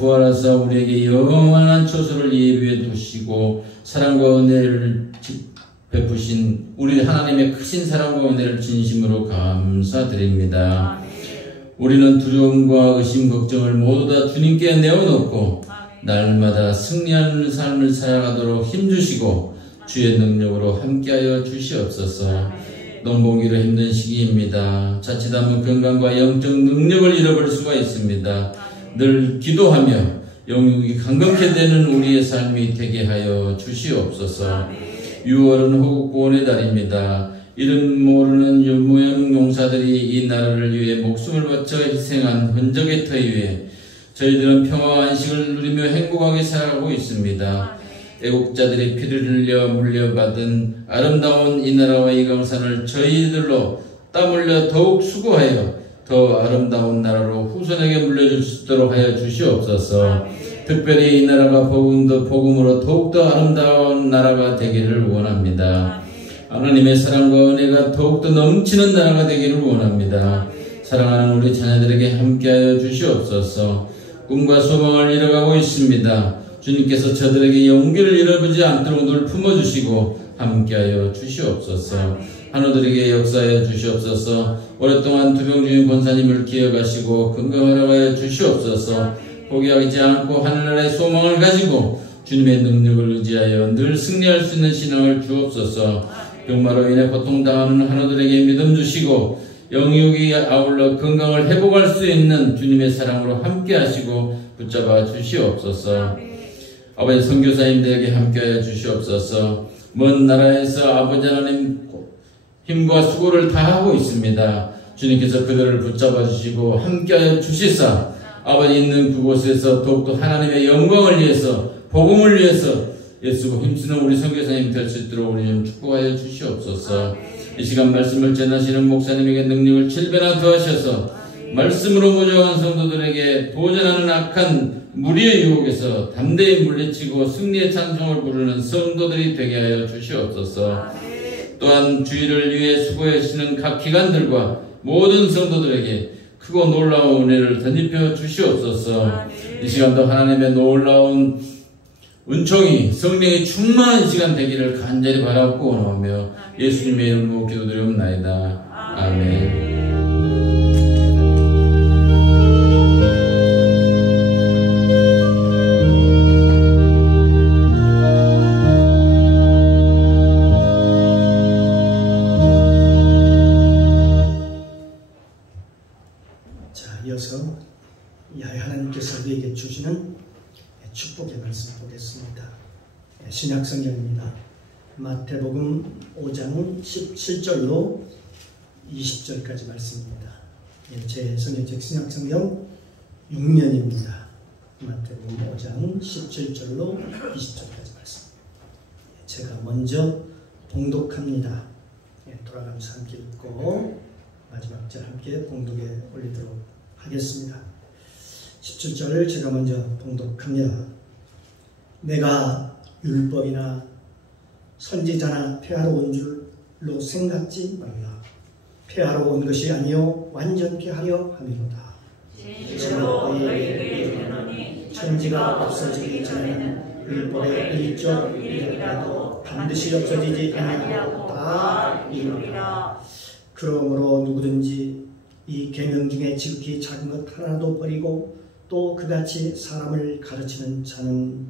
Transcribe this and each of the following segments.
부활하사 우리에게 영원한 처소를 예비해 두시고 사랑과 은혜를 베푸신 우리 하나님의 크신 사랑과 은혜를 진심으로 감사드립니다. 우리는 두려움과 의심, 걱정을 모두 다 주님께 내어놓고 날마다 승리하는 삶을 살아가도록 힘주시고 주의 능력으로 함께하여 주시옵소서. 농번기로 힘든 시기입니다. 자칫하면 건강과 영적 능력을 잃어버릴 수가 있습니다. 늘 기도하며 영육이 강건케 되는 우리의 삶이 되게 하여 주시옵소서. 6월은 호국 구원의 달입니다. 이름 모르는 유무형 용사들이 이 나라를 위해 목숨을 바쳐 희생한 흔적의 터 위에 저희들은 평화와 안식을 누리며 행복하게 살아가고 있습니다. 애국자들이 피를 흘려 물려받은 아름다운 이 나라와 이 강산을 저희들로 땀 흘려 더욱 수고하여 더 아름다운 나라로 후손에게 물려줄 수 있도록 하여 주시옵소서. 특별히 이 나라가 복음으로 더욱더 아름다운 나라가 되기를 원합니다. 하나님의 사랑과 은혜가 더욱더 넘치는 나라가 되기를 원합니다. 사랑하는 우리 자녀들에게 함께하여 주시옵소서. 꿈과 소망을 잃어가고 있습니다. 주님께서 저들에게 용기를 잃어보지 않도록 늘 품어주시고 함께하여 주시옵소서. 한우들에게 역사하여 주시옵소서. 오랫동안 투병중인 권사님을 기억하시고 건강하라고 하여 주시옵소서. 포기하지 않고 하늘나라의 소망을 가지고 주님의 능력을 의지하여 늘 승리할 수 있는 신앙을 주옵소서. 병마로 인해 고통당하는 한우들에게 믿음 주시고 영육이 아울러 건강을 회복할 수 있는 주님의 사랑으로 함께 하시고 붙잡아 주시옵소서. 아버지 선교사님들에게 함께하여 주시옵소서. 먼 나라에서 아버지 하나님 힘과 수고를 다하고 있습니다. 주님께서 그들을 붙잡아 주시고 함께하여 주시사 아버지 있는 그곳에서 더욱더 하나님의 영광을 위해서 복음을 위해서 애쓰고 힘쓰는 우리 선교사님 될 수 있도록 우리 좀 축복하여 주시옵소서. 이 시간 말씀을 전하시는 목사님에게 능력을 7배나 더하셔서 말씀으로 무장한 성도들에게 도전하는 악한 무리의 유혹에서 담대히 물리치고 승리의 찬송을 부르는 성도들이 되게 하여 주시옵소서. 또한 주의를 위해 수고하시는 각 기관들과 모든 성도들에게 크고 놀라운 은혜를 덧입혀 주시옵소서. 이 시간도 하나님의 놀라운 은총이 성령이 충만한 시간 되기를 간절히 바라고 원하며 예수님의 이름으로 기도드리옵나이다. 아멘. 이어서 하나님께서 우리에게 주시는 축복의 말씀 보겠습니다. 신약성경입니다. 마태복음 5장 17절로 20절까지 말씀입니다. 제 성경책 신약성경 6면입니다. 마태복음 5장 17절로 20절까지 말씀. 제가 먼저 봉독합니다. 돌아가면서 함께 읽고 마지막 절 함께 봉독에 올리도록 하겠습니다. 17절을 제가 먼저 봉독합니다. 내가 율법이나 선지자나 폐하러 온 줄로 생각지 말라. 폐하러 온 것이 아니요 완전케 하려 함이로다. 진실로 너희에게 이르노니 천지가 없어지기 전에는 율법의 일적 일이라도 반드시 없어지지 아니하고 다 이루리라. 그러므로 누구든지 이 계명 중에 지극히 작은 것 하나도 버리고 또 그같이 사람을 가르치는 자는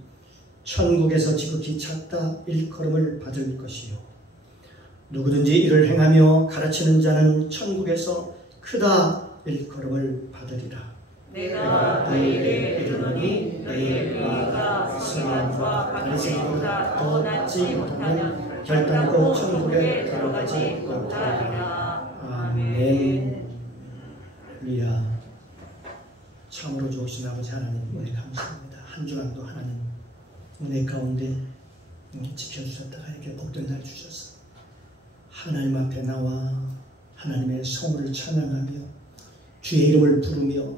천국에서 지극히 작다 일컬음을 받을 것이요 누구든지 이를 행하며 가르치는 자는 천국에서 크다 일컬음을 받으리라. 내가 너희에게 이르노니 너희의 의가 서기관과 바리새인보다 더 낫지 못하면 결단코 천국에 들어가지 못하리라. 아멘. 할렐루야. 참으로 좋으신 아버지 하나님 은혜 감사합니다. 한 주간도 하나님 은혜 가운데 지켜주셨다가 이렇게 복된 날 주셔서 하나님 앞에 나와 하나님의 성을 찬양하며 주의 이름을 부르며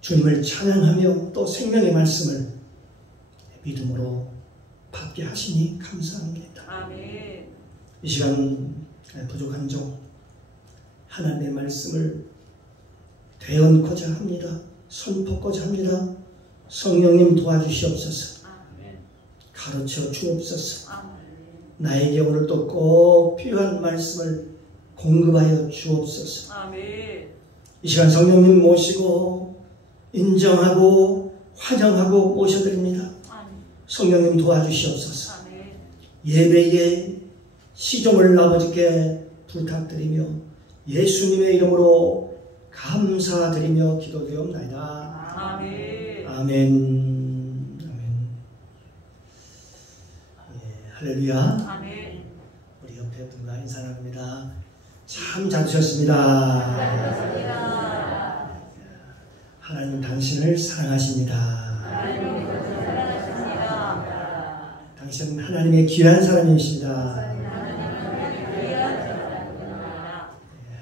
주님을 찬양하며 또 생명의 말씀을 믿음으로 받게 하시니 감사합니다. 아멘. 이 시간 부족한 종 하나님의 말씀을 되언고자 합니다. 선포고자 합니다. 성령님 도와주시옵소서. 가르쳐 주옵소서. 나에게 오늘 또 꼭 필요한 말씀을 공급하여 주옵소서. 이 시간 성령님 모시고 인정하고 환영하고 모셔드립니다. 성령님 도와주시옵소서. 예배의 시종을 아버지께 부탁드리며 예수님의 이름으로 감사드리며 기도드리옵나이다. 아멘. 아멘. 예, 할렐루야. 아멘. 우리 옆에 분과 인사 나눕니다. 참 잘 주셨습니다. 하나님 당신을 사랑하십니다. 당신은 하나님의 귀한 사람이십니다.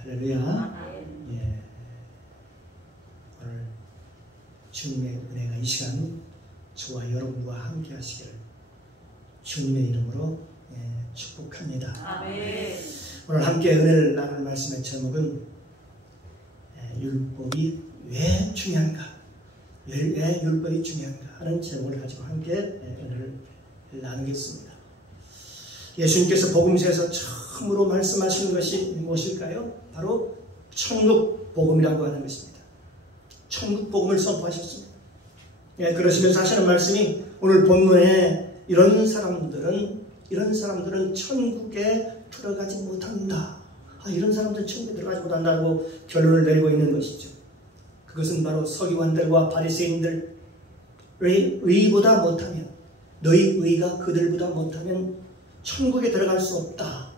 할렐루야. 예. 오늘 주님의 은혜가 이 시간 저와 여러분과 함께 하시기를 주님의 이름으로 축복합니다. 아멘. 오늘 함께 은혜를 나눌 말씀의 제목은 율법이 왜 중요한가? 왜 율법이 중요한가? 하는 제목을 가지고 함께 은혜를 나누겠습니다. 예수님께서 복음서에서 처음으로 말씀하시는 것이 무엇일까요? 바로 천국 복음이라고 하는 것입니다. 천국 복음을 선포하셨습니다. 예, 그러시면서 하시는 말씀이 오늘 본문에 이런 사람들은 천국에 들어가지 못한다. 이런 사람들은 천국에 들어가지 못한다고 결론을 내리고 있는 것이죠. 그것은 바로 서기관들과 바리새인들의 의보다 못하면, 너희 의가 그들보다 못하면 천국에 들어갈 수 없다.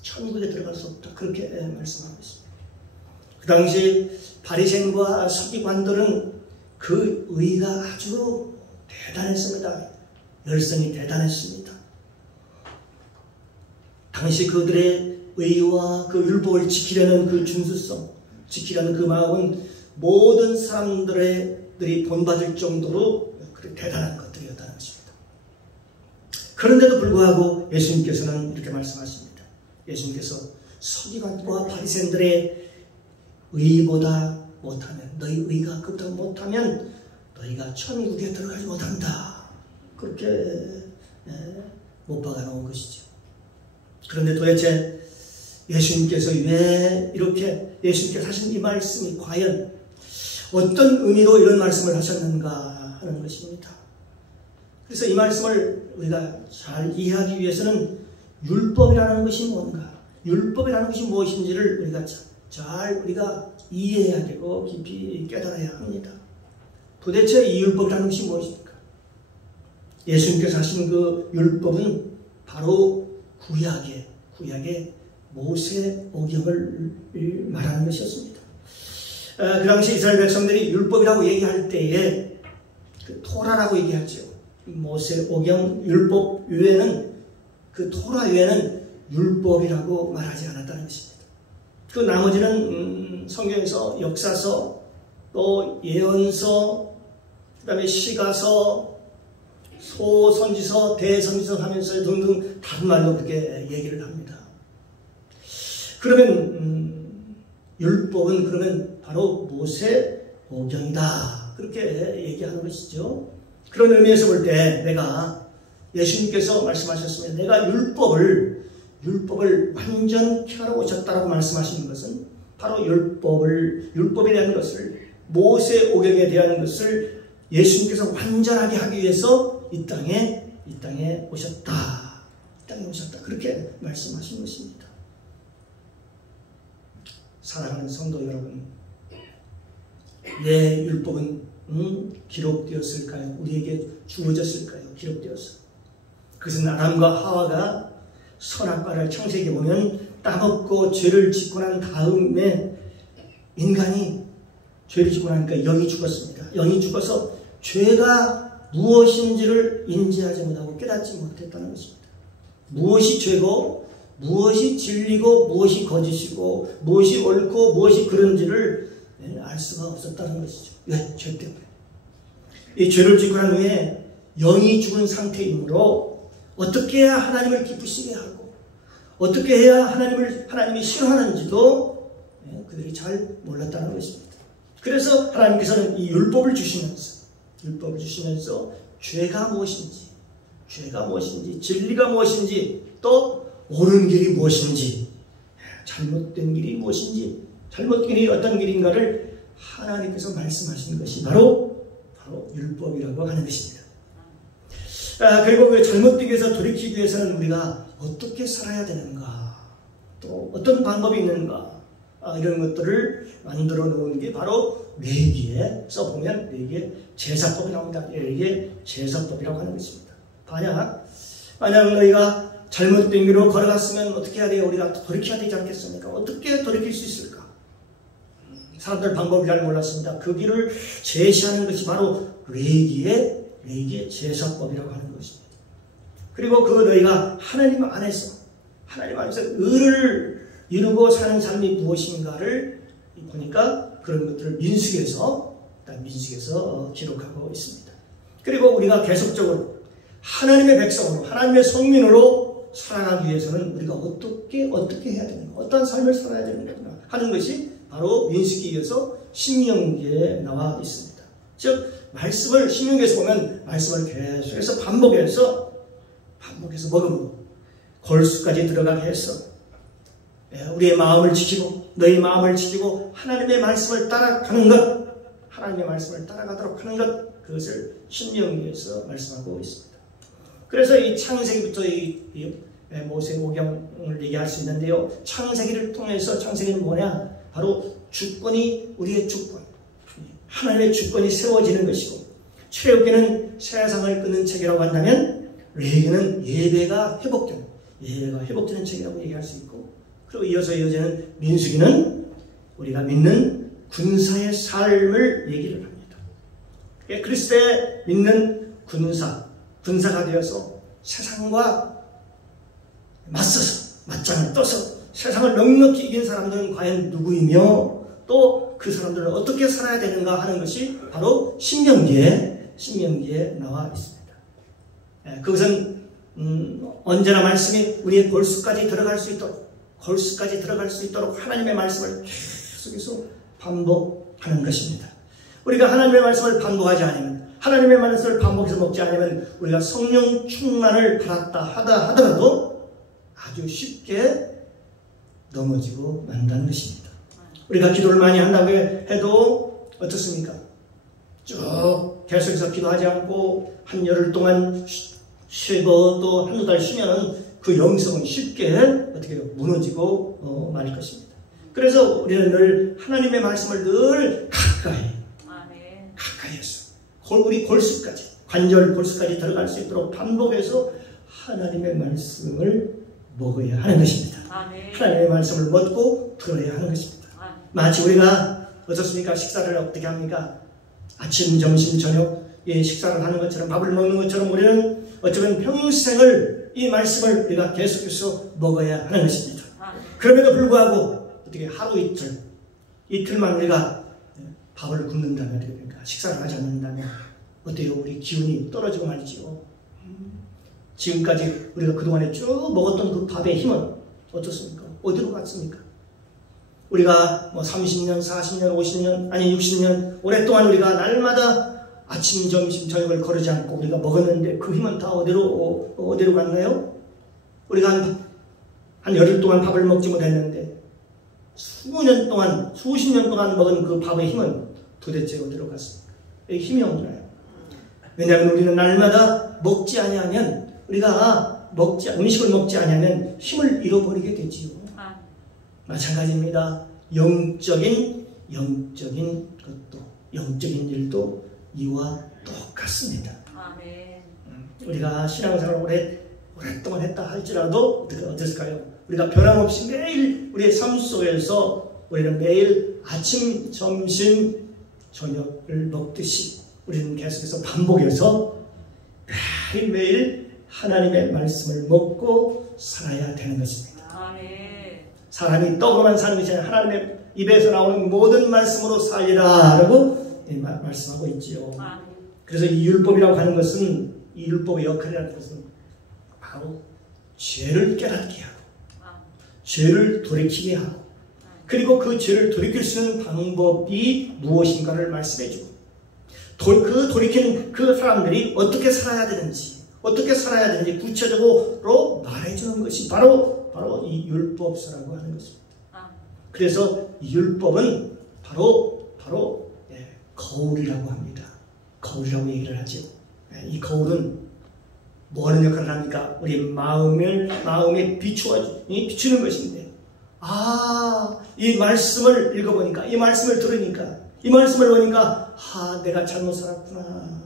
천국에 들어갈 수 없다. 그렇게 말씀하고 있습니다. 그 당시 바리새인과 서기관들은 그 의가 아주 대단했습니다. 열성이 대단했습니다. 당시 그들의 의와 그 율법을 지키려는 그 준수성, 지키려는 그 마음은 모든 사람들이 본받을 정도로 대단한 것들이었다는 것입니다. 그런데도 불구하고 예수님께서는 이렇게 말씀하십니다. 예수님께서 서기관과 바리새인들의 의보다 못하면, 너희 의가 그보다 못하면 너희가 천국에 들어가지 못한다. 그렇게 못 박아놓은 것이죠. 그런데 도대체 예수님께서 왜 이렇게 예수님께서 하신 이 말씀이 과연 어떤 의미로 이런 말씀을 하셨는가 하는 것입니다. 그래서 이 말씀을 우리가 잘 이해하기 위해서는 율법이라는 것이 뭔가, 율법이라는 것이 무엇인지를 우리가 잘 이해해야 되고 깊이 깨달아야 합니다. 도대체 이 율법이라는 것이 무엇입니까? 예수님께서 하신 그 율법은 바로 구약의 모세 오경을 말하는 것이었습니다. 그 당시 이스라엘 백성들이 율법이라고 얘기할 때에 그 토라라고 얘기하죠. 모세 오경 율법 외에는, 그 토라 외에는 율법이라고 말하지 않았다는 것입니다. 그 나머지는 성경에서 역사서, 또 예언서, 그 다음에 시가서, 소선지서, 대선지서 하면서 등등 다른 말로 그렇게 얘기를 합니다. 그러면 율법은 그러면 바로 모세 오경이다. 그렇게 얘기하는 것이죠. 그런 의미에서 볼 때 예수님께서 말씀하셨으면 내가 율법을 완전케 하러 오셨다라고 말씀하시는 것은 바로 율법에 대한 것을, 모세 오경에 대한 것을 예수님께서 완전하게 하기 위해서 이 땅에 오셨다. 그렇게 말씀하신 것입니다. 사랑하는 성도 여러분, 왜 율법은 기록되었을까요? 우리에게 주어졌을까요? 기록되었어. 그것은 아담과 하와가 선악과를 창세기에 보면 따먹고 죄를 짓고 난 다음에 인간이 죄를 짓고 나니까 영이 죽었습니다. 영이 죽어서 죄가 무엇인지를 인지하지 못하고 깨닫지 못했다는 것입니다. 무엇이 죄고 무엇이 진리고 무엇이 거짓이고 무엇이 옳고 무엇이 그른지를 알 수가 없었다는 것이죠. 왜? 죄 때문에. 이 죄를 짓고 난 후에 영이 죽은 상태이므로 어떻게 해야 하나님을 기쁘시게 하고 어떻게 해야 하나님이 싫어하는지도 그들이 잘 몰랐다는 것입니다. 그래서 하나님께서는 이 율법을 주시면서 죄가 무엇인지, 진리가 무엇인지, 또 옳은 길이 무엇인지, 잘못된 길이 무엇인지, 잘못된 길이 어떤 길인가를 하나님께서 말씀하신 것이 바로 율법이라고 하는 것입니다. 그리고 그 잘못된 길에서 돌이키기 위해서는 우리가 어떻게 살아야 되는가, 또 어떤 방법이 있는가, 이런 것들을 만들어 놓은 게 바로 레위기에 써보면 레위기의 제사법이 나옵니다. 레위기의 제사법이라고 하는 것입니다. 만약 너희가 잘못된 길로 걸어갔으면 어떻게 해야 돼요? 우리가 돌이켜야 되지 않겠습니까? 어떻게 돌이킬 수 있을까? 사람들 방법을 잘 몰랐습니다. 그 길을 제시하는 것이 바로 레위기의 제사법이라고 하는 것입니다. 그리고 그 너희가 하나님 안에서 의를 이루고 사는 삶이 무엇인가를 보니까 그런 것들을 민수기에서 기록하고 있습니다. 그리고 우리가 계속적으로 하나님의 백성으로, 하나님의 성민으로 살아가기 위해서는 우리가 어떻게 해야 되는가, 어떤 삶을 살아야 되는가 하는 것이 바로 민수기에서 신명기에 나와 있습니다. 즉 신명기에서 보면 말씀을 계속해서 반복해서 먹음으로 골수까지 들어가게 해서 우리의 마음을 지키고 너희 마음을 지키고 하나님의 말씀을 따라가는 것, 하나님의 말씀을 따라가도록 하는 것, 그것을 신명기에서 말씀하고 있습니다. 그래서 이 창세기부터 이 모세오경을 얘기할 수 있는데요. 창세기를 통해서 창세기는 뭐냐? 바로 주권이 우리의 주권, 하나님의 주권이 세워지는 것이고, 출애굽기는 세상을 끊는 책이라고 한다면 레위기는 예배가 회복되는 책이라고 얘기할 수 있고, 그리고 이어지는 민수기는 우리가 믿는 군사의 삶을 얘기를 합니다. 그리스도의 믿는 군사가 되어서 세상과 맞장을 떠서 세상을 넉넉히 이긴 사람들은 과연 누구이며 또 그 사람들은 어떻게 살아야 되는가 하는 것이 바로 신명기에 나와 있습니다. 그것은 언제나 말씀이 우리의 골수까지 들어갈 수 있도록 하나님의 말씀을 계속해서 반복하는 것입니다. 우리가 하나님의 말씀을 반복하지 않으면, 하나님의 말씀을 반복해서 먹지 않으면 우리가 성령 충만을 받았다 하더라도 아주 쉽게 넘어지고 만다는 것입니다. 우리가 기도를 많이 한다고 해도 어떻습니까? 쭉 계속해서 기도하지 않고 한 열흘 동안 쉬고 또 한두 달 쉬면은 그 영성은 쉽게 어떻게 무너지고 말 것입니다. 그래서 우리는 늘 하나님의 말씀을 늘 가까이에서 우리 관절 골수까지 들어갈 수 있도록 반복해서 하나님의 말씀을 먹어야 하는 것입니다. 하나님의 말씀을 먹고 들어야 하는 것입니다. 마치 우리가 어떻습니까? 식사를 어떻게 합니까? 아침, 점심, 저녁 식사를 하는 것처럼, 밥을 먹는 것처럼 우리는 어쩌면 평생을 이 말씀을 우리가 계속해서 먹어야 하는 것입니다. 그럼에도 불구하고 어떻게 하루 이틀만 우리가 밥을 굶는다면, 그러니까 식사를 하지 않는다면 어때요? 우리 기운이 떨어지고 말이지요. 지금까지 우리가 그동안에 쭉 먹었던 그 밥의 힘은 어떻습니까? 어디로 갔습니까? 우리가 30년, 40년, 50년, 아니 60년 오랫동안 우리가 날마다 아침, 점심, 저녁을 거르지 않고 우리가 먹었는데 그 힘은 다 어디로 갔나요? 우리가 한 열흘 동안 밥을 먹지 못했는데 수십 년 동안 먹은 그 밥의 힘은 도대체 어디로 갔습니까? 힘이 없나요? 왜냐하면 우리는 날마다 먹지 아니하면, 우리가 음식을 먹지 아니하면 힘을 잃어버리게 되지요. 마찬가지입니다. 영적인 일도 이와 똑같습니다. 우리가 신앙생활을 오랫동안 했다 할지라도 어땠을까요? 우리가 변함없이 매일 우리의 삶 속에서 우리는 매일 아침, 점심, 저녁을 먹듯이 우리는 계속해서 반복해서 매일 하나님의 말씀을 먹고 살아야 되는 것입니다. 사람이 떡으로만 사는 것이 아니라 하나님의 입에서 나오는 모든 말씀으로 살리라 라고 말씀하고 있지요. 그래서 이 율법이라고 하는 것은, 이 율법의 역할이라는 것은 바로 죄를 깨닫게 하고 죄를 돌이키게 하고 그리고 그 죄를 돌이킬 수 있는 방법이 무엇인가를 말씀해주고 그 돌이키는 그 사람들이 어떻게 살아야 되는지 구체적으로 말해주는 것이 바로 이 율법서라고 하는 것입니다. 그래서 이 율법은 바로 거울이라고 합니다. 거울이라고 얘기를 하죠. 이 거울은 뭐 하는 역할을 합니까? 우리 마음에 비추는 것인데, 이 말씀을 읽어보니까, 이 말씀을 들으니까, 이 말씀을 보니까, 내가 잘못 살았구나.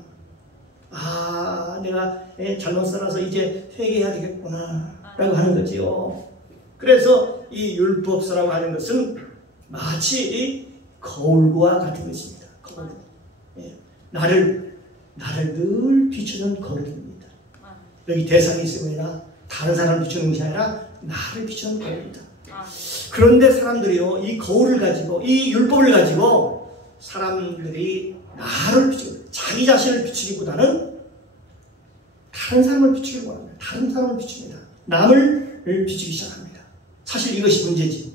내가 잘못 살아서 이제 회개해야 되겠구나. 라고 하는 거지요. 그래서 이 율법서라고 하는 것은 마치 이 거울과 같은 것입니다. 거울. 나를 늘 비추는 거울입니다. 여기 대상이 있으면 다른 사람을 비추는 것이 아니라 나를 비추는 거울입니다. 그런데 사람들이요, 이 거울을 가지고, 이 율법을 가지고 사람들이 나를 비추고, 자기 자신을 비추기보다는 다른 사람을 비추려고 합니다. 다른 사람을 비춥니다. 남을 비추기 시작합니다. 사실 이것이 문제지.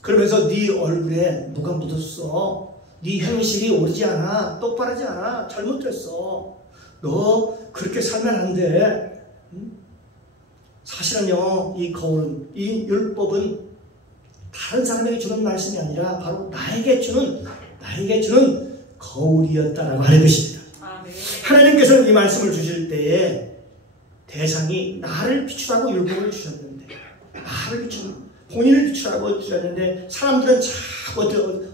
그러면서 네 얼굴에 누가 묻었어. 네 형식이 옳지 않아. 똑바르지 않아. 잘못됐어. 너 그렇게 살면 안 돼. 사실은요, 이 거울은, 이 율법은 다른 사람에게 주는 말씀이 아니라 바로 나에게 주는 거울이었다라고 하는 것입니다. 하나님께서는 이 말씀을 주실 때에 대상이 나를 비추라고 율법을 주셨는데, 나를 비추는, 본인을 비추라고 주셨는데, 사람들은 자꾸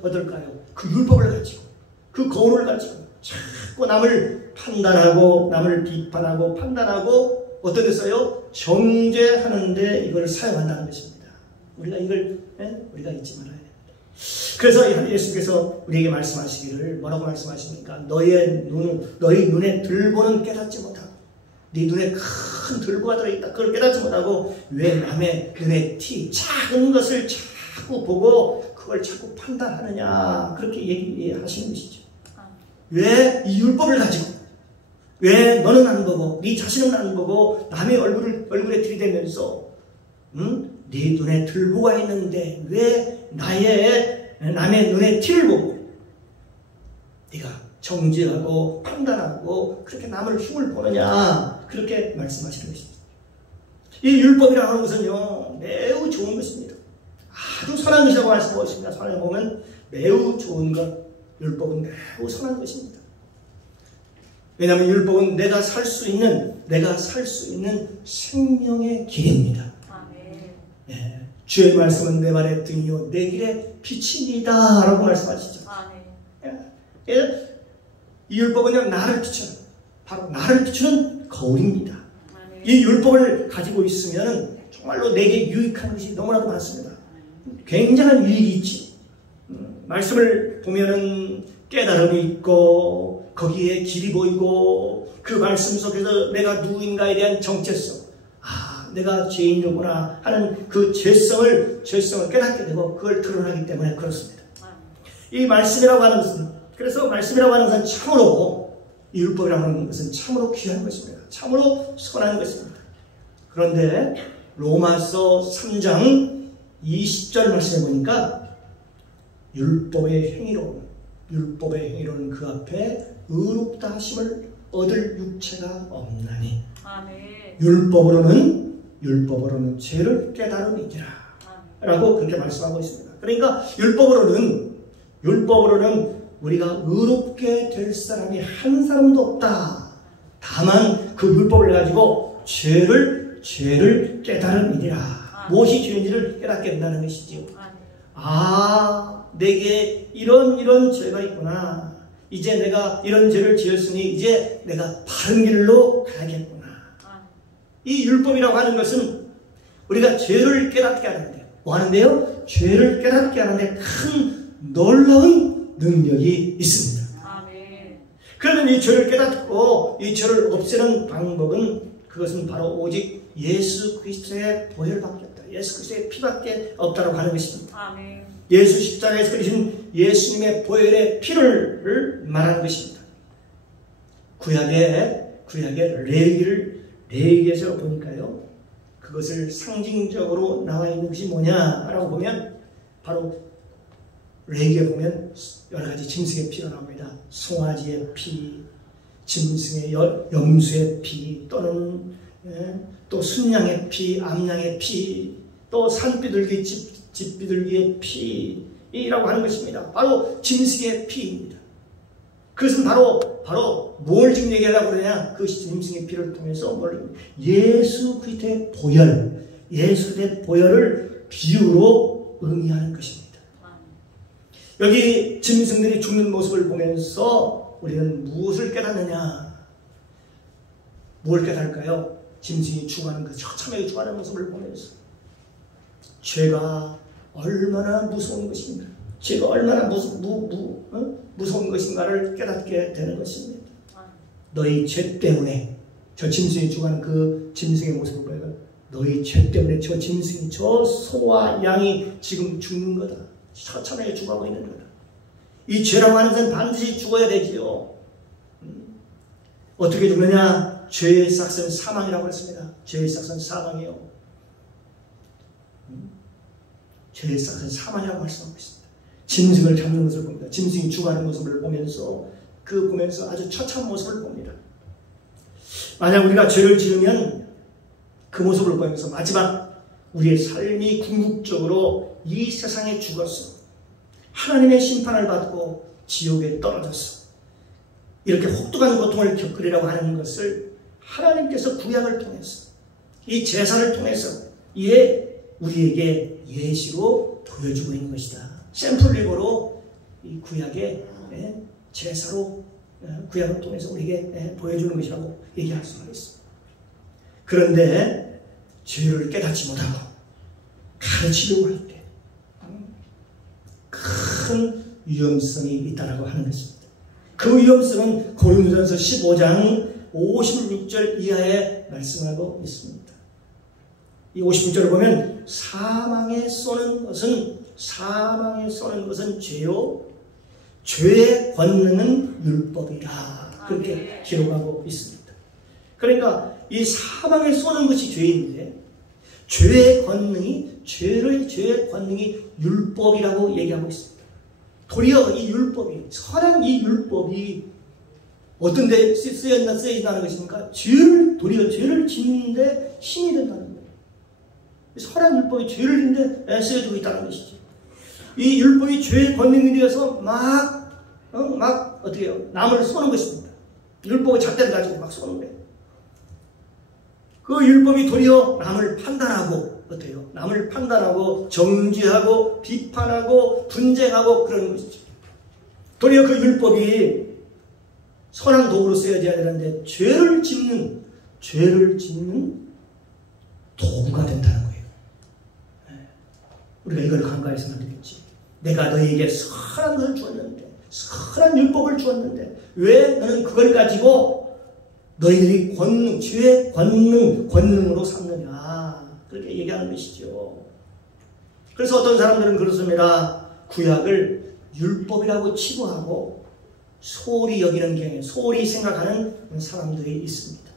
어떨까요? 그 율법을 가지고, 그 거울을 가지고 자꾸 남을 판단하고, 남을 비판하고, 판단하고, 어떻게 써요? 정죄하는데 이걸 사용한다는 것입니다. 우리가 잊지 말아야 됩니다. 그래서 예수께서 우리에게 말씀하시기를 뭐라고 말씀하십니까? 너희 눈에 들보는 깨닫지 못하고, 네 눈에 큰 들보가 들어있다. 그걸 깨닫지 못하고 왜 남의 눈에 작은 것을 자꾸 보고 그걸 자꾸 판단하느냐, 그렇게 얘기하시는 것이죠. 왜 이 율법을 가지고, 왜 너는 안 보고, 네 자신은 안 보고 남의 얼굴에 들이대면서 네 눈에 들보가 있는데 왜 남의 눈에 티를 보고 네가 정죄하고 판단하고 그렇게 남을 흉을 보느냐, 그렇게 말씀하시는 것입니다. 이 율법이라고 하는 것은요, 매우 좋은 것입니다. 아주 선한 것이라고 말씀하십니다. 선하게 보면 매우 좋은 것, 율법은 매우 선한 것입니다. 왜냐하면 율법은 내가 살 수 있는 생명의 길입니다. 주의 말씀은 내 발의 등이요 내 길의 빛입니다 라고 말씀하시죠. 이 율법은요, 나를 비추는, 바로 나를 비추는 거울입니다. 이 율법을 가지고 있으면 정말로 내게 유익한 것이 너무나도 많습니다. 굉장한 유익이 있지. 말씀을 보면은 깨달음이 있고, 거기에 길이 보이고, 그 말씀 속에서 내가 누구인가에 대한 정체성, 내가 죄인이구나 하는 그 죄성을 깨닫게 되고, 그걸 드러나기 때문에 그렇습니다. 이 말씀이라고 하는 것은, 그래서 말씀이라고 하는 것은 참으로, 이 율법이라고 하는 것은 참으로 귀한 것입니다. 참으로 선한 것입니다. 그런데 로마서 3장 20절 말씀해 보니까 율법의 행위로는 그 앞에 의롭다 하심을 얻을 육체가 없나니, 율법으로는 죄를 깨달음이니라 라고 그렇게 말씀하고 있습니다. 그러니까 율법으로는 우리가 의롭게 될 사람이 한 사람도 없다. 다만 그 율법을 가지고 죄를 깨달음이니라. 무엇이 죄인지를 깨닫게 된다는 것이지요. 내게 이런 죄가 있구나. 이제 내가 이런 죄를 지었으니 이제 내가 바른 길로 가야겠구나. 이 율법이라고 하는 것은 우리가 죄를 깨닫게 하는데, 뭐 하는데요? 죄를 깨닫게 하는데 큰 놀라운 능력이 있습니다. 그러면 이 죄를 깨닫고 이 죄를 없애는 방법은, 그것은 바로 오직 예수 그리스도의 보혈밖에 없다. 예수 그리스도의 피밖에 없다고 하는 것입니다. 예수 십자가에서 그리신 예수님의 보혈의 피를 말하는 것입니다. 구약의 레위기에서 보니까요, 그것을 상징적으로 나와 있는 것이 뭐냐라고 보면 바로 레위기에 보면 여러 가지 짐승의 피가 나옵니다. 송아지의 피, 짐승의 염소의 피, 또는 또 순양의 피, 암양의 피, 또 산비둘기, 집비둘기의 피라고 하는 것입니다. 바로 짐승의 피입니다. 그것은 바로 뭘 지금 얘기하려고 그러냐? 그 짐승의 피를 통해서 예수 그리스도의 보혈, 예수 그리스도의 보혈을 비유로 의미하는 것입니다. 여기 짐승들이 죽는 모습을 보면서 우리는 무엇을 깨닫느냐? 뭘 깨달을까요? 짐승이 죽어가는 그 처참하게 죽어가는 모습을 보면서 죄가 얼마나 무서운 것인가, 죄가 얼마나 무서운 것인가를 깨닫게 되는 것입니다. 너희 죄 때문에 저 짐승이 죽어가는 그 짐승의 모습을 보면 너희 죄 때문에 저 짐승이, 저 소와 양이 지금 죽는 거다. 처참하게 죽어가고 있는 거다. 이 죄라고 하는 것은 반드시 죽어야 되지요. 어떻게 죽느냐? 죄의 삭은 사망이라고 했습니다. 죄의 삭은 사망이요. 죄의 삭은 사망이라고 말씀하고 있습니다. 짐승을 잡는 것을 봅니다. 짐승이 죽어가는 모습을 보면서 아주 처참한 모습을 봅니다. 만약 우리가 죄를 지으면 그 모습을 보면서 마지막 우리의 삶이 궁극적으로 이 세상에 죽었어, 하나님의 심판을 받고 지옥에 떨어졌어, 이렇게 혹독한 고통을 겪으리라고 하는 것을 하나님께서 구약을 통해서, 이 제사를 통해서 우리에게 예시로 보여주고 있는 것이다. 샘플리고로 이 구약의 제사로, 구약을 통해서 우리에게 보여주는 것이라고 얘기할 수가 있습니다. 그런데 죄를 깨닫지 못하고 가르치려고 할 때 큰 위험성이 있다라고 하는 것입니다. 그 위험성은 고린도전서 15장 56절 이하에 말씀하고 있습니다. 이 56절을 보면 사망에 쏘는 것은 죄요, 죄의 권능은 율법이라, 그렇게 기록하고 있습니다. 그러니까 이 사망에 쏘는 것이 죄인데 죄의 권능이 율법이라고 얘기하고 있습니다. 도리어 이 율법이, 선한 이 율법이 어떤 데 쓰여진다는 것입니까? 도리어 죄를 짓는데 힘이 된다는 거예요. 선한 율법이 죄를 짓는데 쓰여지고 있다는 것이죠. 이 율법이 죄의 권능이 되어서 어떻게 해요? 남을 쏘는 것입니다. 율법의 잣대를 가지고 막 쏘는 거예요. 그 율법이 도리어 남을 판단하고, 어때요? 남을 판단하고, 정죄하고, 비판하고, 분쟁하고 그러는 것이죠. 도리어 그 율법이 선한 도구로 쓰여져야 되는데 죄를 짓는 도구가 된다는 거예요. 우리가 이걸 간과해서 안 되겠지. 내가 너희에게 선한 것을 주었는데, 선한 율법을 주었는데 왜 너는 그걸 가지고 너희들이 죄의 권능으로 삼느냐, 그렇게 얘기하는 것이죠. 그래서 어떤 사람들은 그렇습니다. 구약을 율법이라고 치부하고 소홀히 여기는 경우, 소홀히 생각하는 사람들이 있습니다.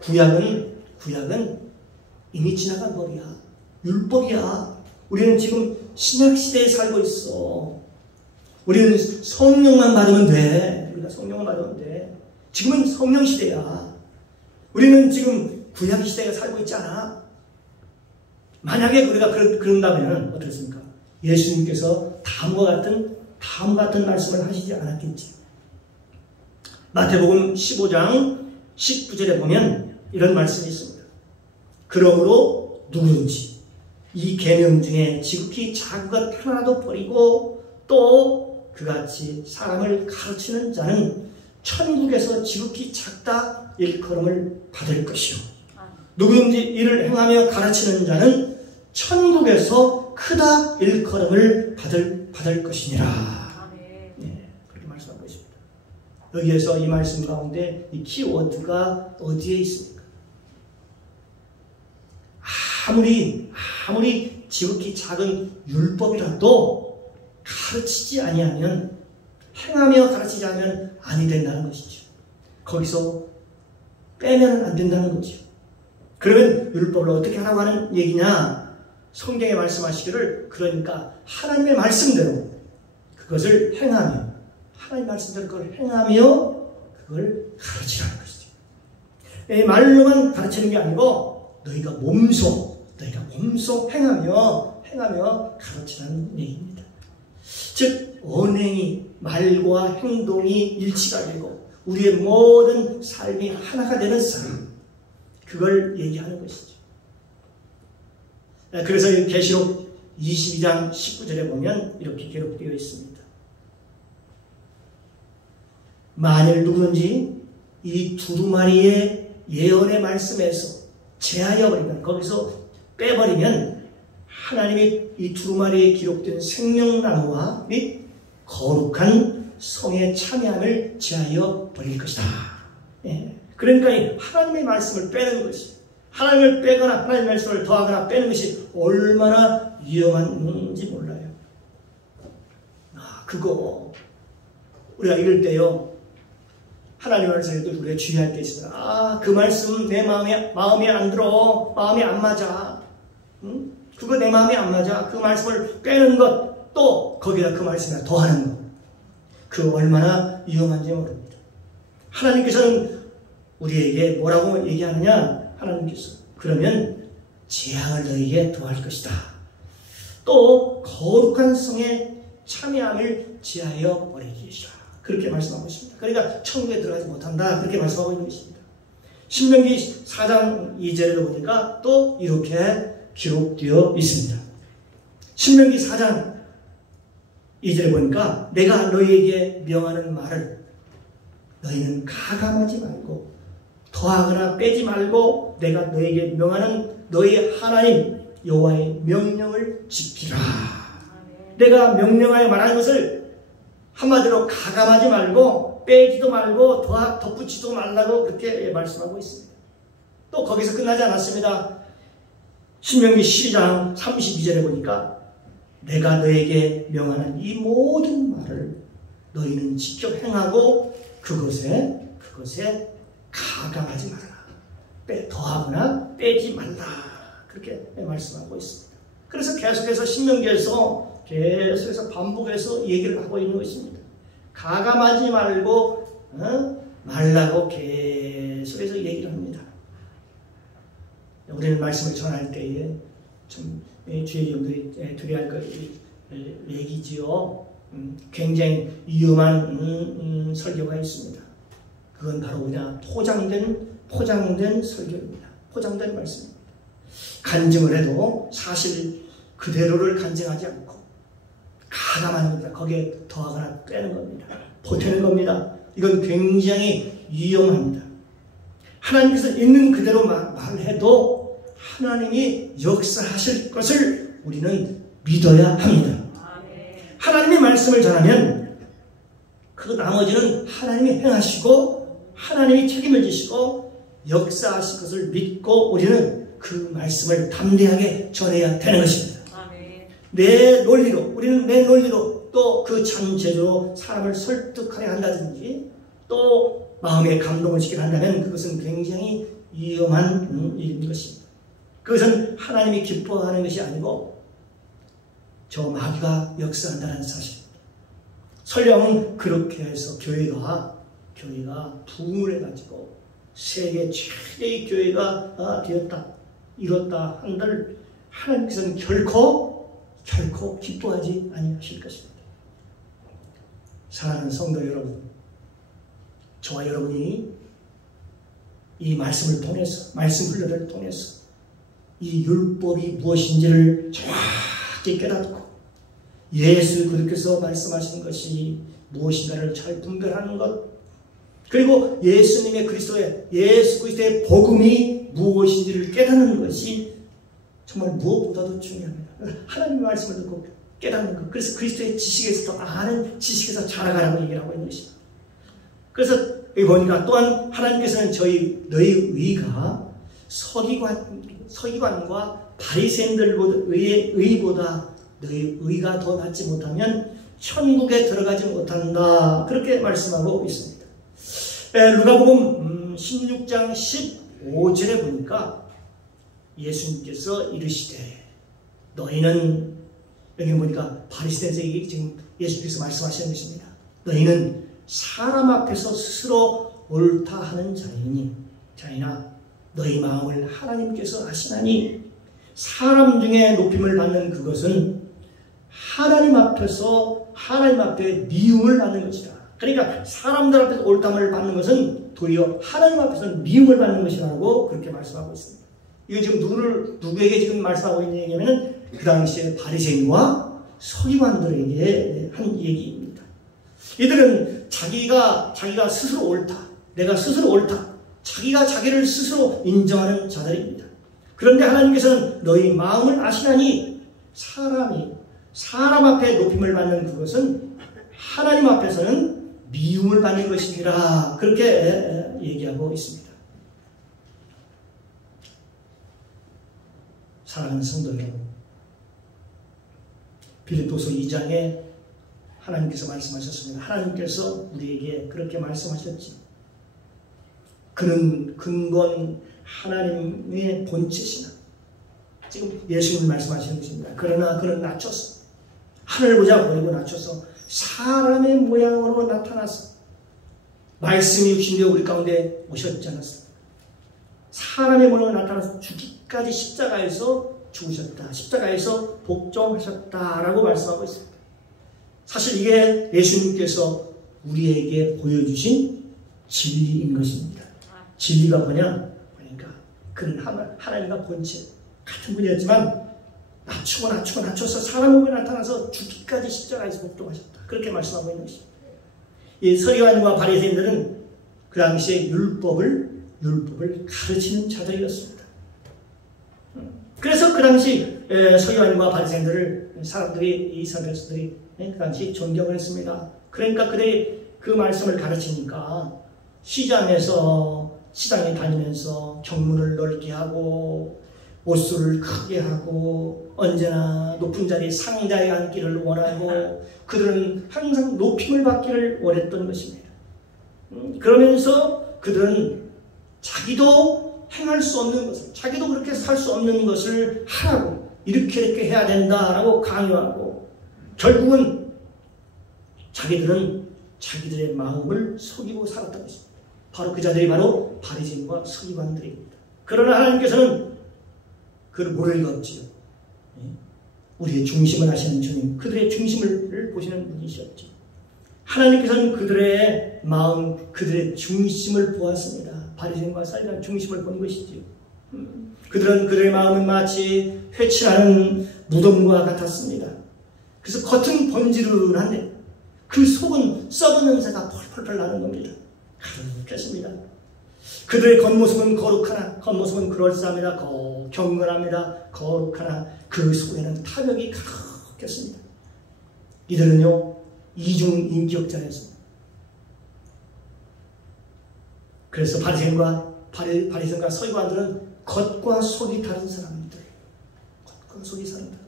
구약은 이미 지나간 법이야. 율법이야. 우리는 지금 신약시대에 살고 있어. 우리는 성령만 받으면 돼. 우리가 성령만 받으면 돼. 지금은 성령시대야. 우리는 지금 구약시대에 살고 있지 않아. 만약에 우리가 그런다면 어떻습니까? 예수님께서 다음과 같은 말씀을 하시지 않았겠지. 마태복음 15장 19절에 보면 이런 말씀이 있습니다. 그러므로 누구든지 이 계명 중에 지극히 작은 것 하나도 버리고 또 그같이 사람을 가르치는 자는 천국에서 지극히 작다 일컬음을 받을 것이요, 누구든지 이를 행하며 가르치는 자는 천국에서 크다 일컬음을 받을 것이니라. 네, 그렇게 말씀하고 있습니다. 여기에서 이 말씀 가운데 이 키워드가 어디에 있습니까? 아무리 지극히 작은 율법이라도 가르치지 아니하면, 행하며 가르치지 않으면 아니 된다는 것이죠. 거기서 빼면 안 된다는 거죠. 그러면 율법을 어떻게 하라고 하는 얘기냐? 성경에 말씀하시기를 그러니까 하나님의 말씀대로 그것을 행하며 하나님의 말씀대로 그걸 행하며 그걸 가르치라는 것이죠. 말로만 가르치는 게 아니고 너희가 몸소 행하며 가르치라는 얘기입니다. 즉 언행이 말과 행동이 일치가 되고 우리의 모든 삶이 하나가 되는 삶, 그걸 얘기하는 것이죠. 그래서 계시록 22장 19절에 보면 이렇게 기록되어 있습니다. 만일 누구든지 이 두루마리의 예언의 말씀에서 제하여 버리면, 거기서 빼버리면 하나님이 이 두루마리에 기록된 생명나무와 및 거룩한 성의 참여함을 제하여 버릴 것이다. 그러니까 하나님의 말씀을 빼는 것이, 하나님을 빼거나 하나님의 말씀을 더하거나 빼는 것이 얼마나 위험한지 몰라요. 그거 우리가 읽을 때요, 하나님의 말씀에도 우리가 주의할 게 있습니다. 그 말씀 내 마음에 안 들어, 마음에 안 맞아, 그거 내 마음에 안 맞아. 그 말씀을 빼는 것, 또 거기다 그 말씀에 더하는 것, 그 얼마나 위험한지 모릅니다. 하나님께서는 우리에게 뭐라고 얘기하느냐? 하나님께서 그러면 재앙을 너희에게 더할 것이다. 또 거룩한 성에 참여함을 제하여 버리기시라. 그렇게 말씀하고 있습니다. 그러니까 천국에 들어가지 못한다. 그렇게 말씀하고 있는 것입니다. 신명기 4장 2절에 보니까 또 이렇게 기록되어 있습니다. 신명기 4장 2절에 보니까 내가 너희에게 명하는 말을 너희는 가감하지 말고 더하거나 빼지 말고 내가 너희에게 명하는 너희 하나님 여호와의 명령을 지키라. 내가 명령하여 말하는 것을 한마디로 가감하지 말고 빼지도 말고 덧붙이지도 말라고 그렇게 말씀하고 있습니다. 또 거기서 끝나지 않았습니다. 신명기 12장 32절에 보니까 내가 너에게 명하는 이 모든 말을 너희는 지켜 행하고 그것에 가감하지 말라. 더하거나 빼지 말라. 그렇게 말씀하고 있습니다. 그래서 계속해서 신명기에서 계속해서 반복해서 얘기를 하고 있는 것입니다. 가감하지 말고 말라고 계속해서 얘기를 합니다. 우리는 말씀을 전할 때에 좀 주의 종들이 드려야 할 얘기지요. 굉장히 위험한 설교가 있습니다. 그건 바로 그냥 포장된 설교입니다. 포장된 말씀입니다. 간증을 해도 사실 그대로를 간증하지 않고 가감하는 겁니다. 거기에 더하거나 빼는 겁니다. 보태는 겁니다. 이건 굉장히 위험합니다. 하나님께서 있는 그대로 말해도 하나님이 역사하실 것을 우리는 믿어야 합니다. 하나님의 말씀을 전하면 그 나머지는 하나님이 행하시고 하나님이 책임을 지시고 역사하실 것을 믿고 우리는 그 말씀을 담대하게 전해야 되는 것입니다. 우리는 내 논리로 또 그 참제도로 사람을 설득하려 한다든지 또 마음에 감동을 시키려 한다면 그것은 굉장히 위험한 일인 것입니다. 그것은 하나님이 기뻐하는 것이 아니고 저 마귀가 역사한다는 사실입니다. 설령 그렇게 해서 교회가 부흥을 해가지고 세계 최대의 교회가 되었다, 이뤘다 한들 하나님께서는 결코 기뻐하지 아니하실 것입니다. 사랑하는 성도 여러분, 저와 여러분이 이 말씀을 통해서, 말씀 훈련을 통해서 이 율법이 무엇인지를 정확히 깨닫고 예수 그리스도께서 말씀하신 것이 무엇인가를 잘 분별하는 것, 그리고 예수 그리스도의 복음이 무엇인지를 깨닫는 것이 정말 무엇보다도 중요합니다. 하나님의 말씀을 듣고 깨닫는 것. 그래서 그리스도의 지식에서 더 아는 지식에서 자라가라고 얘기를 하고 있는 것입니다. 그래서 여기 보니까 또한 하나님께서는 너희 의가 서기관과 바리새인들의 의보다 너희 의가 더 낫지 못하면 천국에 들어가지 못한다. 그렇게 말씀하고 있습니다. 누가복음 16장 15절에 보니까 예수님께서 이르시되 너희는, 여기 보니까 바리새인들에게 지금 예수께서 말씀하시는 것입니다. 너희는 사람 앞에서 스스로 옳다 하는 자이나 너희 마음을 하나님께서 아시나니 사람 중에 높임을 받는 그것은 하나님 앞에 미움을 받는 것이다. 그러니까 사람들 앞에서 옳다함을 받는 것은 도리어 하나님 앞에서는 미움을 받는 것이라고 그렇게 말씀하고 있습니다. 이거 지금 누구에게 지금 말씀하고 있는 얘기냐면은 그 당시에 바리새인과 서기관들에게 한 얘기입니다. 이들은 자기가 스스로 옳다, 내가 스스로 옳다, 자기가 자기를 스스로 인정하는 자들입니다. 그런데 하나님께서는 너희 마음을 아시나니 사람 앞에 높임을 받는 그것은 하나님 앞에서는 미움을 받는 것이니라, 그렇게 얘기하고 있습니다. 사랑하는 성도 여러분, 빌립보서 2장에 하나님께서 말씀하셨습니다. 하나님께서 우리에게 그렇게 말씀하셨지. 그는 근본 하나님의 본체시나, 지금 예수님이 말씀하시는 것입니다. 그러나 그는 낮춰서, 하늘 보자 버리고 낮춰서 사람의 모양으로 나타나서 말씀이 육신되어 우리 가운데 오셨지 않았습니까? 사람의 모양으로 나타나서 죽기까지 십자가에서 죽으셨다, 십자가에서 복종하셨다라고 말씀하고 있습니다. 사실 이게 예수님께서 우리에게 보여주신 진리인 것입니다. 진리가 뭐냐? 그러니까 그는 하나님과 본체 같은 분이었지만 낮춰서 사람의 모양으로 나타나서 죽기까지 십자가에서 복종하셨다, 그렇게 말씀하고 있는 것입니다. 이 서기관과 바리새인들은 그 당시에 율법을 가르치는 자들이었습니다. 그래서 그 당시 서기관과 바리새인들을 이스라엘 백성들이 그 당시 존경을 했습니다. 그러니까 그들이 그 말씀을 가르치니까 시장에 다니면서 경문을 넓게 하고 옷수를 크게 하고 언제나 높은 자리에 상자에 앉기를 원하고 그들은 항상 높임을 받기를 원했던 것입니다. 그러면서 그들은 자기도 행할 수 없는 것을, 자기도 그렇게 살 수 없는 것을 하라고, 이렇게 해야 된다라고 강요하고, 결국은 자기들은 자기들의 마음을 속이고 살았던 것입니다. 바로 그 자들이 바로 바리새인과 서기관들입니다. 그러나 하나님께서는 그를 모를 리가 없지요. 우리의 중심을 아시는 주님, 그들의 중심을 보시는 분이셨죠. 하나님께서는 그들의 마음, 그들의 중심을 보았습니다. 바리새인과 서기관의 중심을 본 것이지요. 그들의 마음은 마치 회칠하는 무덤과 같았습니다. 그래서 겉은 번지르르한데 그 속은 썩은 냄새가 펄펄 나는 겁니다. 가득했습니다. 그들의 겉모습은 겉모습은 그럴싸합니다. 경건합니다. 거룩하나 그 속에는 탐욕이 가득했습니다. 이들은요, 이중인격자였습니다. 그래서 바리새인과 서기관들은 겉과 속이 다른 사람들, 겉과 속이 다른 사람들,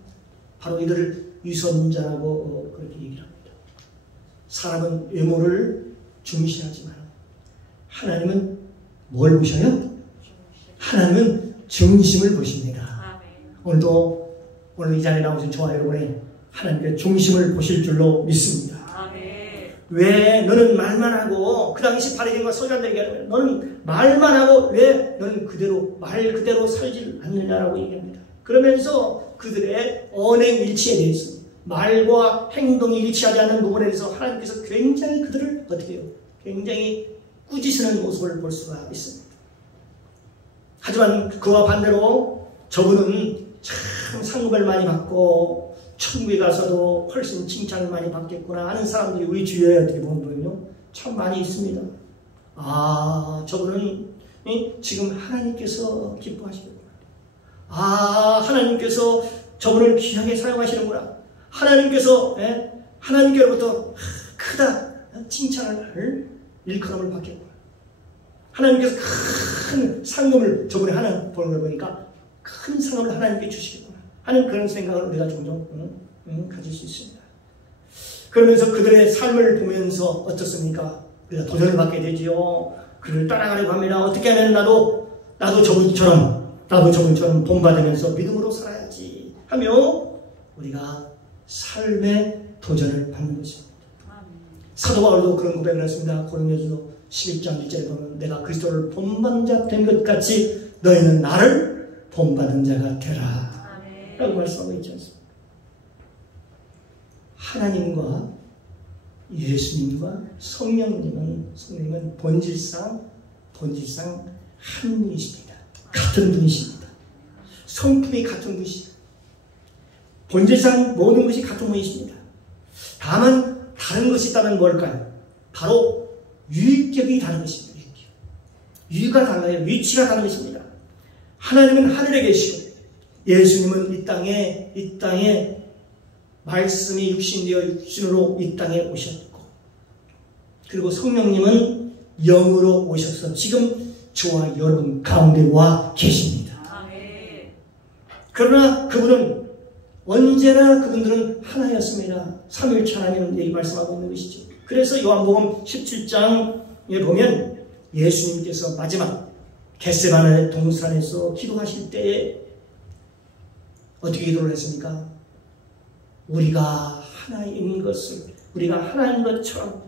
바로 이들을 위선자라고 그렇게 얘기를 합니다. 사람은 외모를 중시하지만 하나님은 뭘 보셔요? 하나님은 중심을 보십니다. 오늘 이 자리에 나오신 저와 여러분이 하나님의 중심을 보실 줄로 믿습니다. 왜 너는 말만 하고, 그 당시 바리새인과 서기관들에게 얘기하면 너는 말만 하고 왜 너는 말 그대로 살지 않느냐라고 얘기합니다. 그러면서 그들의 언행일치에 대해서, 말과 행동이 일치하지 않는 부분에 대해서 하나님께서 굉장히 그들을 어떻게 해요? 굉장히 꾸짖으는 모습을 볼 수가 있습니다. 하지만 그와 반대로 저분은 참 상급을 많이 받고 천국에 가서도 훨씬 칭찬을 많이 받겠구나 하는 사람들이 우리 주위에 어떻게 보면요, 참 많이 있습니다. 저분은 지금 하나님께서 기뻐하시겠구나. 하나님께서 저분을 귀하게 사용하시는구나. 하나님께로부터 크다 칭찬을 일컬음을 받겠구나. 하나님께서 큰 상금을 저번에 보는 걸 보니까 큰 상금을 하나님께 주시겠구나 하는 그런 생각을 우리가 종종 가질 수 있습니다. 그러면서 그들의 삶을 보면서 어떻습니까? 우리가 도전을 받게 되지요. 그를 따라가려고 합니다. 어떻게 하면 나도 저분처럼 나도 저분처럼 본받으면서 믿음으로 살아야지 하며 우리가 삶의 도전을 받는 것입니다. 사도 바울도 그런 고백을 했습니다. 고린도전서 11장 1절에 보면 내가 그리스도를 본받은 자 된 것 같이 너희는 나를 본받은 자가 되라 라고 말씀하고 있지 않습니까? 하나님과 예수님과 성령님은 본질상 한 분이십니다. 같은 분이십니다. 성품이 같은 분이십니다. 본질상 모든 것이 같은 분이십니다. 다만 다른 것이 있다면 뭘까요? 바로 유익격이 다른 것입니다. 유의가 달라요. 위치가 다른 것입니다. 하나님은 하늘에 계시고 예수님은 이 땅에 말씀이 육신되어 육신으로 이 땅에 오셨고 그리고 성령님은 영으로 오셔서 지금 저와 여러분 가운데 와 계십니다. 그러나 그분은 언제나 그분들은 하나였습니다. 삼위일체 하나님은 여기 말씀하고 있는 것이죠. 그래서 요한복음 17장에 보면 예수님께서 마지막 겟세마네 동산에서 기도하실 때에 어떻게 기도를 했습니까? 우리가 하나인 것을 우리가 하나인 것처럼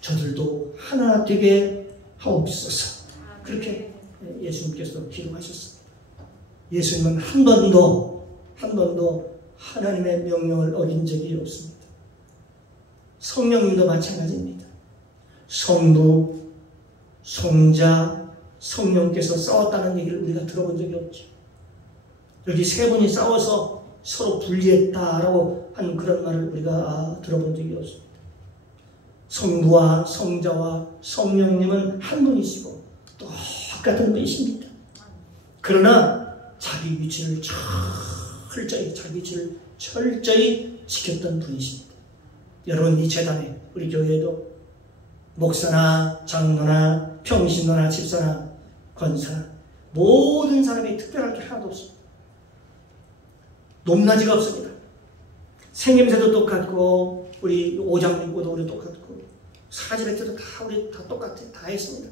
저들도 하나 되게 하옵소서. 그렇게 예수님께서 기도하셨습니다. 예수님은 한 번도 하나님의 명령을 어긴 적이 없습니다. 성령님도 마찬가지입니다. 성도, 성자, 성령께서 싸웠다는 얘기를 우리가 들어본 적이 없죠. 여기 세 분이 싸워서 서로 분리했다라고 하는 그런 말을 우리가 들어본 적이 없습니다. 성부와 성자와 성령님은 한 분이시고 똑같은 분이십니다. 그러나 자기 위치를 철저히 지켰던 분이십니다. 여러분 이 재단에 우리 교회에도 목사나 장로나 평신도나 집사나 권사나 모든 사람이 특별할 게 하나도 없습니다. 높낮이가 없습니다. 생김새도 똑같고 우리 오장육부도 우리 똑같고 사지배 때도 우리 다 똑같아요. 다 했습니다.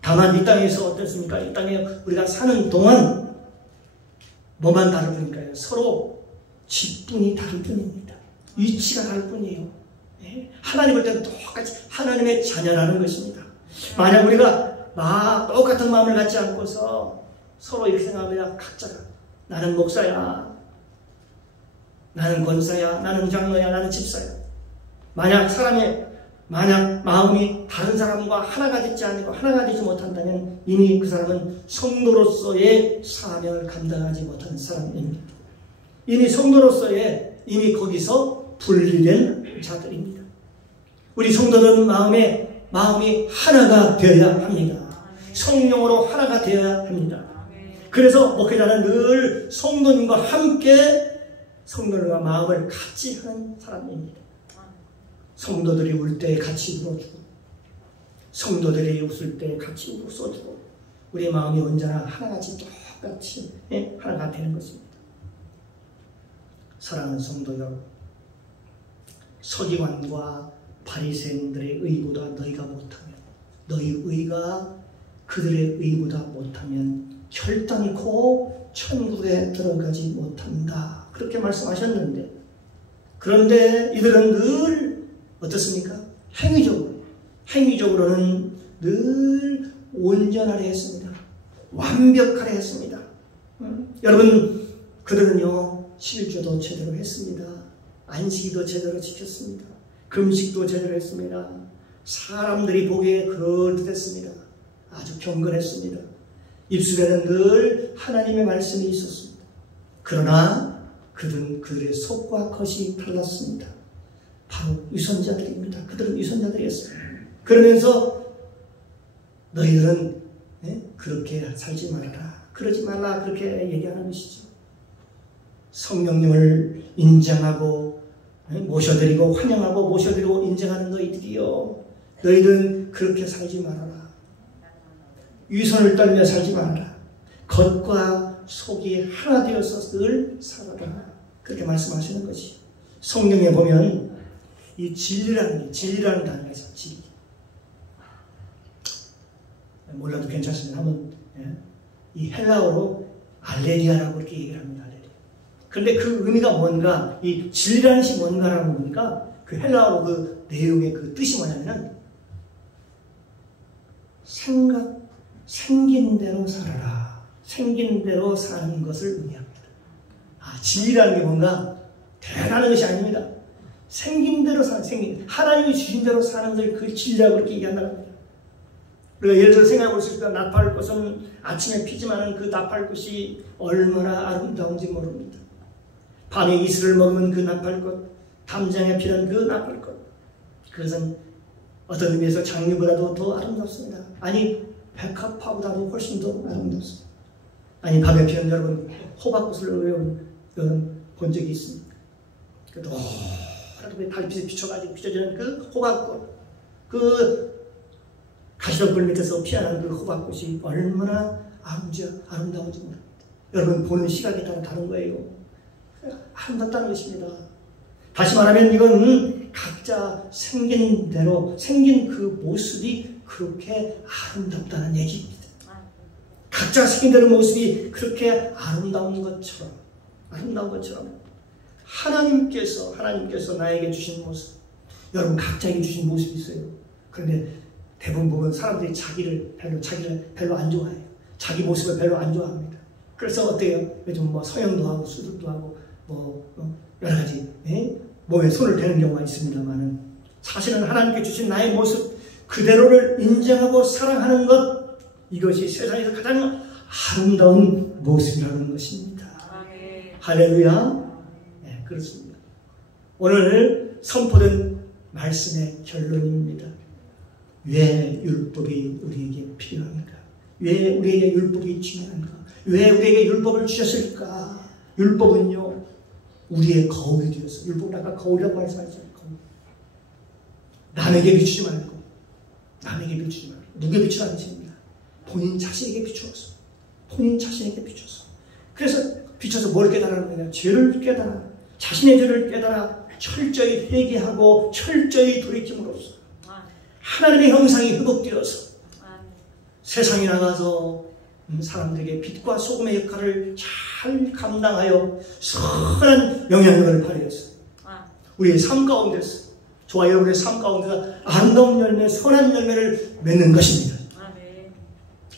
다만 이 땅에서 어떻습니까? 이 땅에 우리가 사는 동안 뭐만 다를 뿐일까요? 서로 직분이 다를 뿐입니다. 위치가 다를 뿐이에요. 하나님 볼 때는 똑같이 하나님의 자녀라는 것입니다. 만약 우리가 똑같은 마음을 갖지 않고서 서로 이렇게 생각하면 각자가 나는 목사야, 나는 권사야, 나는 장로야, 나는 집사야. 만약 마음이 다른 사람과 하나가 되지 않고 하나가 되지 못한다면 이미 그 사람은 성도로서의 사명을 감당하지 못하는 사람입니다. 이미 성도로서의 이미 거기서 분리된 자들입니다. 우리 성도들은 마음이 하나가 되어야 합니다. 성령으로 하나가 되어야 합니다. 그래서 목회자는 늘 성도님과 함께 성도님과 마음을 같이 하는 사람입니다. 성도들이 울 때 같이 울어주고 성도들이 웃을 때 같이 웃어주고 우리의 마음이 언제나 하나같이 똑같이 하나가 되는 것입니다. 사랑하는 성도 여러분, 서기관과 바리새인들의 의보다 너희가 못하면 너희 의가 그들의 의보다 못하면 결단코 천국에 들어가지 못한다. 그렇게 말씀하셨는데 그런데 이들은 늘 어떻습니까? 행위적으로는 늘 온전하려 했습니다. 완벽하려 했습니다. 여러분 그들은요 실조도 제대로 했습니다. 안식일도 제대로 지켰습니다. 금식도 제대로 했습니다. 사람들이 보기에 그럴듯했습니다. 아주 경건했습니다. 입술에는 늘 하나님의 말씀이 있었습니다. 그러나 그들의 속과 겉이 달랐습니다. 바로 위선자들입니다. 그들은 위선자들이었어요. 그러면서 너희들은 그렇게 살지 말아라. 그러지 말라. 그렇게 얘기하는 것이죠. 성령님을 인정하고 모셔드리고 환영하고 모셔드리고 인정하는 너희들이요. 너희들은 그렇게 살지 말아라. 위선을 떨며 살지 말아라. 겉과 속이 하나 되어서 늘 살아라. 그렇게 말씀하시는 것이. 성경에 보면 이 진리라는 단어가 있어요. 진리. 몰라도 괜찮습니다. 한번 이 헬라어로 알레리아라고 이렇게 얘기를 합니다. 알레리아. 그런데 그 의미가 뭔가, 이 진리라는 것이 뭔가라고 보니까 그 헬라어로 그 내용의 그 뜻이 뭐냐면은 생긴 대로 살아라. 생긴 대로 사는 것을 의미합니다. 진리라는 게 뭔가 대단한 것이 아닙니다. 생긴 대로 하나님이 주신 대로 사는 걸 그 진리라고 그렇게 얘기한다는 겁니다. 우리가 예를 들어 생각해 볼 수 있을까? 나팔꽃은 아침에 피지만은 그 나팔꽃이 얼마나 아름다운지 모릅니다. 밤에 이슬을 먹으면 그 나팔꽃, 담장에 피는 그 나팔꽃, 그것은 어떤 의미에서 장미보다도 더 아름답습니다. 아니, 백합화보다도 훨씬 더 아름답습니다. 아니, 밤에 피는 여러분 호박꽃을 여러분 본 적이 있습니까? 그 노랗게 달빛에 비춰가지고 비춰지는 그 호박꽃, 그 가시덤불 밑에서 피어나는 그 호박꽃이 얼마나 아름다운지 모릅니다. 여러분 보는 시각에 따라 다른 거예요. 아름답다는 것입니다. 다시 말하면 이건 각자 생긴 대로 생긴 그 모습이 그렇게 아름답다는 얘기입니다. 각자 생긴 대로 모습이 그렇게 아름다운 것처럼 하나님께서 나에게 주신 모습, 여러분 각자에게 주신 모습이 있어요. 그런데 대부분 보면 사람들이 자기를 별로 안 좋아해요. 자기 모습을 별로 안 좋아합니다. 그래서 어때요? 요즘 뭐 성형도 하고 수술도 하고 여러 가지 몸에 손을 대는 경우가 있습니다만은 사실은 하나님께 주신 나의 모습 그대로를 인정하고 사랑하는 것, 이것이 세상에서 가장 아름다운 모습이라는 것입니다. 할렐루야. 네, 그렇습니다. 오늘 선포된 말씀의 결론입니다. 왜 율법이 우리에게 필요한가? 왜 우리에게 율법이 중요한가? 왜 우리에게 율법을 주셨을까? 율법은요, 우리의 거울이 되어서, 율법은 아까 거울이라고 말씀하셨잖아요. 거울. 남에게 비추지 말고, 누구에게 비추지 않습니다. 본인 자신에게 비추어서, 그래서 비춰서 뭘 깨달아는 거냐? 죄를 깨달아, 자신의 죄를 깨달아 철저히 회개하고 철저히 돌이킴으로써 하나님의 형상이 회복되어서 세상에 나가서 사람들에게 빛과 소금의 역할을 잘 감당하여 선한 영향력을 발휘해서 우리의 삶 가운데서, 저와 여러분의 삶 가운데서 아름다운 열매, 선한 열매를 맺는 것입니다.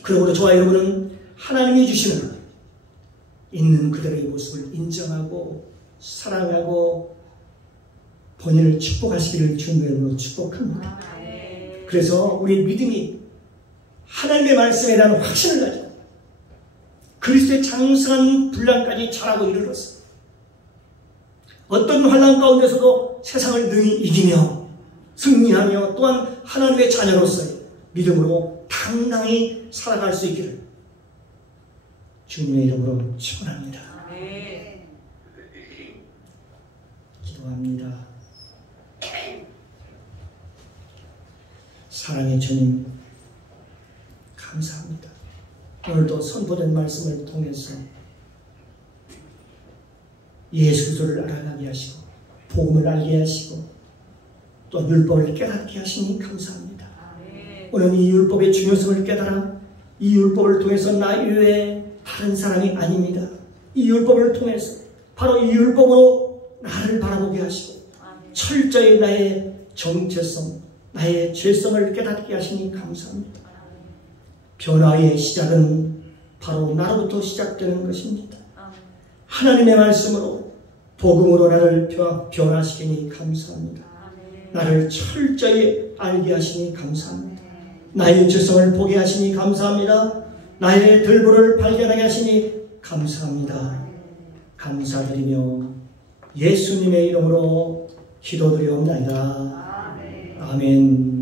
그러므로 저와 여러분은 하나님이 주시는 있는 그대로의 모습을 인정하고 사랑하고 본인을 축복하시기를 주님의 이름으로 축복합니다. 그래서 우리 믿음이 하나님의 말씀에 대한 확신을 가지고 그리스도의 장성한 분량까지 자라고 이르렀어. 어떤 환난 가운데서도 세상을 능히 이기며 승리하며 또한 하나님의 자녀로서의 믿음으로 당당히 살아갈 수 있기를 주님의 이름으로 축원합니다. 기도합니다. 사랑의 주님, 감사합니다. 오늘도 선포된 말씀을 통해서 예수 그리스도를 알아가게 하시고 복음을 알게 하시고 또 율법을 깨닫게 하시니 감사합니다. 오늘 이 율법의 중요성을 깨달아 이 율법을 통해서 나 이외에 다른 사람이 아닙니다. 이 율법을 통해서 바로 이 율법으로 나를 바라보게 하시고 철저히 나의 정체성, 나의 죄성을 깨닫게 하시니 감사합니다. 변화의 시작은 바로 나로부터 시작되는 것입니다. 하나님의 말씀으로 복음으로 나를 변화시키니 감사합니다. 나를 철저히 알게 하시니 감사합니다. 나의 죄성을 보게 하시니 감사합니다. 나의 들보를 발견하게 하시니 감사합니다. 감사드리며 예수님의 이름으로 기도드리옵나이다. 아멘.